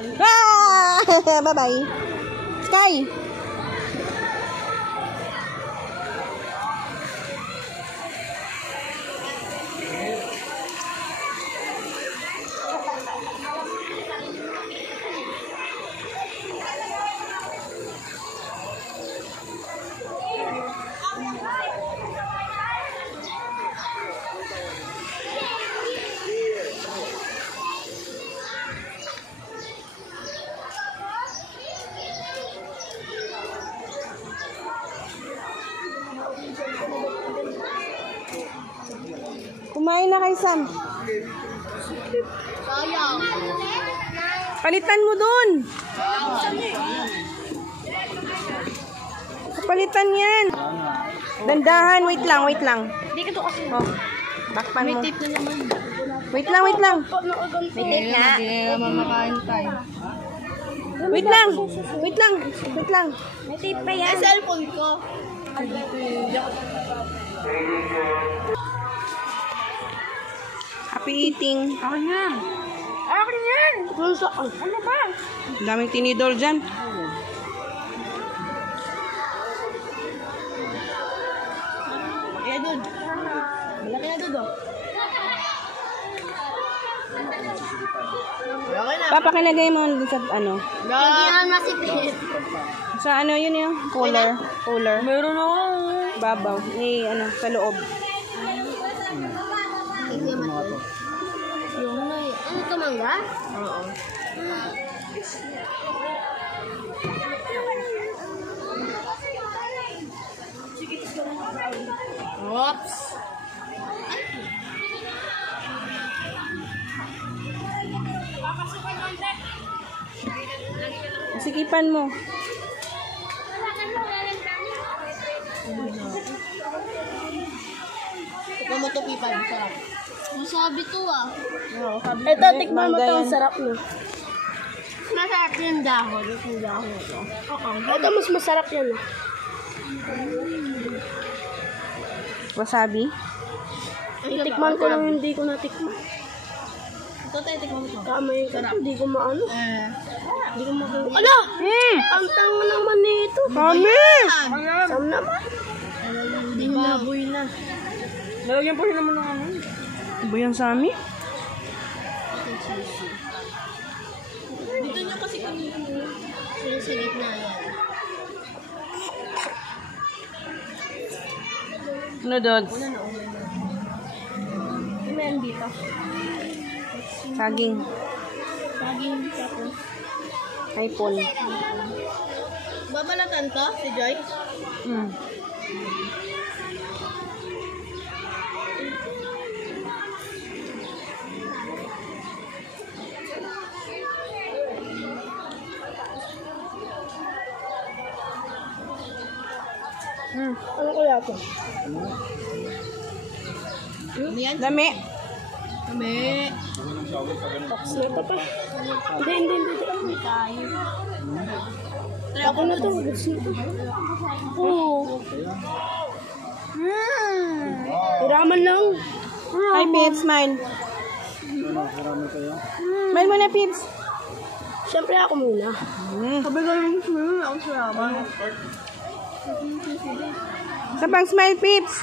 Ah! Bye-bye. Sky! Kumain na kay Sam. Sayang. Palitan mo dun. Palitan yan. Dandahan. Wait lang, wait lang. Hindi ka to kasi. Oh, bakpan mo. May tape na naman. Wait lang, wait lang. May tape na. Mamakain tayo. Wait lang. Wait lang. Wait lang. May tape pa yan. Cellphone ko. Happy eating. Akin yan. Akin yan. Ano ba? Daming tinidor dyan. Kaya doon. Malaki na doon. Okay na. Papakilagay mo dun sa ano. Hindi na nasipit. Sa ano yun yung cooler. Cooler. Meron ako. Babaw. Ano, sa loob. Yung may... Ano ito, mangga? Oo. Oops. Sikipan mo. Ikaw mo ito, Pipan. Sarap. Masabi to ah. Ito, tikman mo ito. Sarap no. Masarap yung dahon. Yung dahon ito. Ito, mas masarap yan. Wasabi? Tikman ko lang, hindi ko natikman. Ito tayo, tikman mo ito. Kamay ka. Hindi ko maano. Hindi ko makuha. Ala! Ang tanga naman nito. Kami! Sam naman. Hindi baboy na. Nalagyan po rin naman ng ano. Ba yan sa amin? Dito niya kasi kanina. Sinisilip na yan. Ano, Dods? Ano yan dito? Saging. Saging tapos. Hipon. Babalatan to, si Joy? Ano kaya ito? Ano yan? Dami. Kami. Ito pa. Hindi. Kami tayo. Ako na ito. Oo. Hiraman lang. Hi, Pips. Smile. Smile mo na, Pips. Siyempre ako muna. Sabi ko naman gusto mo, ako salamat. Sabang smile, Pips.